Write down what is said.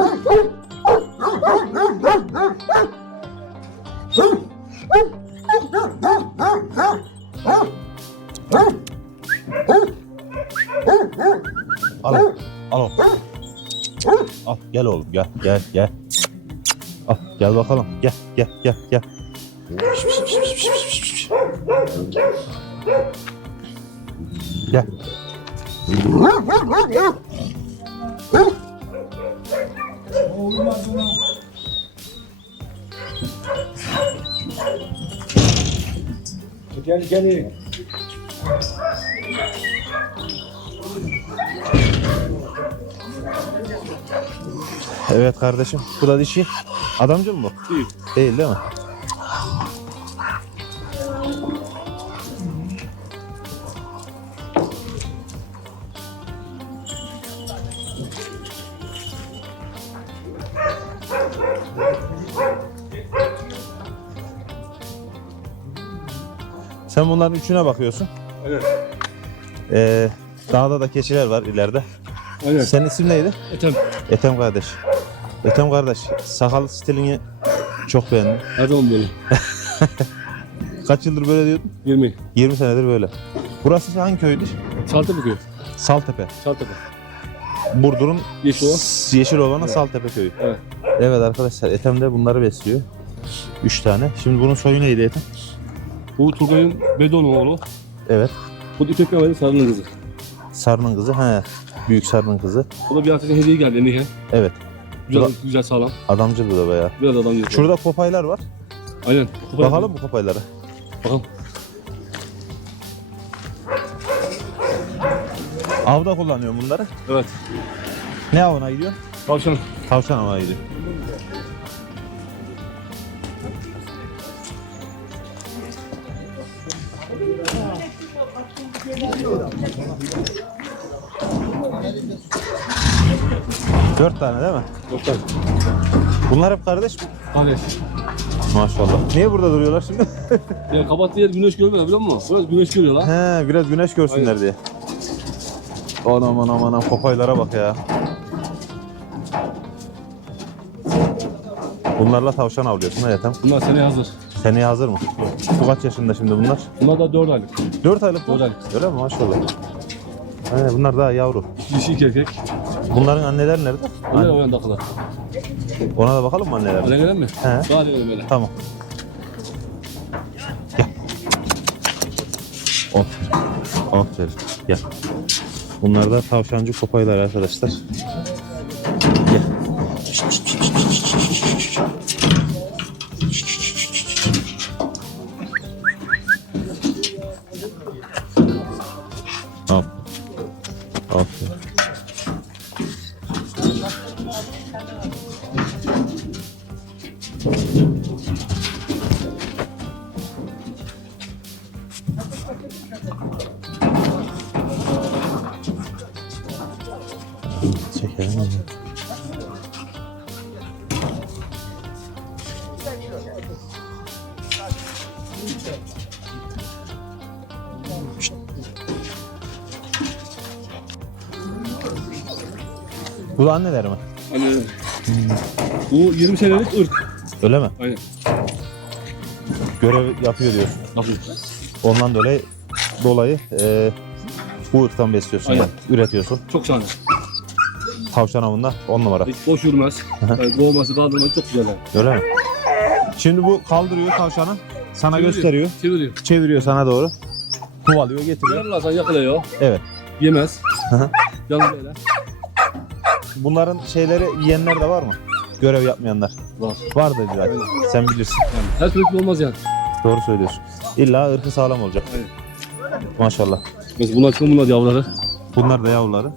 Oh, Al. Al oğlum. Al gel oğlum gel gel gel. Al gel bakalım. Gel gel gel gel. Gel. Gel gel. Evet kardeşim. Bu da dişi. Adamcı mı bu? Değil. Değil değil mi? Sen bunların üçüne bakıyorsun. Evet. Ee, dağda da keçiler var ileride. Aynen. Senin isim neydi? Etem. Ethem kardeş. Ethem kardeş, sakal stilini çok beğendim. Her zaman böyle. Kaç yıldır böyle diyordun? 20. 20 senedir böyle. Burası hangi köydü? Salta bakıyor. Saltepe. Salta bak. Burdur'un Yeşilova. Yeşilova'nın Evet. Saltepe köyü. Evet. Evet arkadaşlar Ethem de bunları besliyor. 3 tane. Şimdi bunun soyu neydi Ethem? Bu Turgay'ın Bedon'un oğlu. Evet. Bu İpek Mehmet'in sarının kızı. Sarının kızı. He. Büyük sarının kızı. Bu da bir hafta hediye geldi Nihe. Evet. Güzel, Ulan- güzel sağlam. Adamcıl bu da bayağı. Biraz adam gibi. Şurada kopaylar var. Aynen. Bu Bakalım bu kopaylara. Bakalım. Avda kullanıyorum bunları. Evet. Ne avına gidiyor? Tavşan. Tavşan avına gidiyor. Dört tane değil mi? Yoktan. Bunlar hep kardeş mi? Kardeş. Maşallah. Niye burada duruyorlar şimdi? Ya kapattığı yer güneş görmüyor biliyor musun? Biraz güneş görüyor lan. He, biraz güneş görsünler Aynen. diye. Anam anam anam kopaylara bak ya. Bunlarla tavşan avlıyorsun ha Ethem. Bunlar seneye hazır. Seneye hazır mı? Bu kaç yaşında şimdi bunlar? Bunlar da 4 aylık. 4 aylık mı? Dört aylık. Öyle mi? Maşallah. He, bunlar daha yavru. Dişi iki erkek. Bunların anneler nerede? Bunlar oynan takılar. Ona da bakalım mı anneler? Öyle gelen mi? He. Daha gelen böyle. Tamam. Gel. Aferin. Aferin. Gel. Bunlar da tavşancı kopaylar arkadaşlar. Gel. Çekelim onu. Bu anneler mi? Hani bu 20 senelik ırk. Öyle mi? Aynen. Görev yapıyor diyorsun. Nasıl? Ondan dolayı dolayı e, bu ırktan besliyorsun Aynen. yani. Üretiyorsun. Çok şahane. Tavşan avında 10 numara. Hiç boş yürümez. Yani boğması kaldırması çok güzel. Yani. Öyle mi? Şimdi bu kaldırıyor tavşanı. Sana Çeviriyor. gösteriyor. Çeviriyor. Çeviriyor sana doğru. Kovalıyor getiriyor. Yararlarsan yakalıyor. Evet. Yemez. Yalnız böyle. Bunların şeyleri yiyenler de var mı? Görev yapmayanlar. Var. Vardır illa. Sen bilirsin. Yani her türlü olmaz yani. Doğru söylüyorsun. İlla ırkı sağlam olacak. Maşallah. Mesela bunlar çıkın bunlar yavruları. Bunlar da yavruları.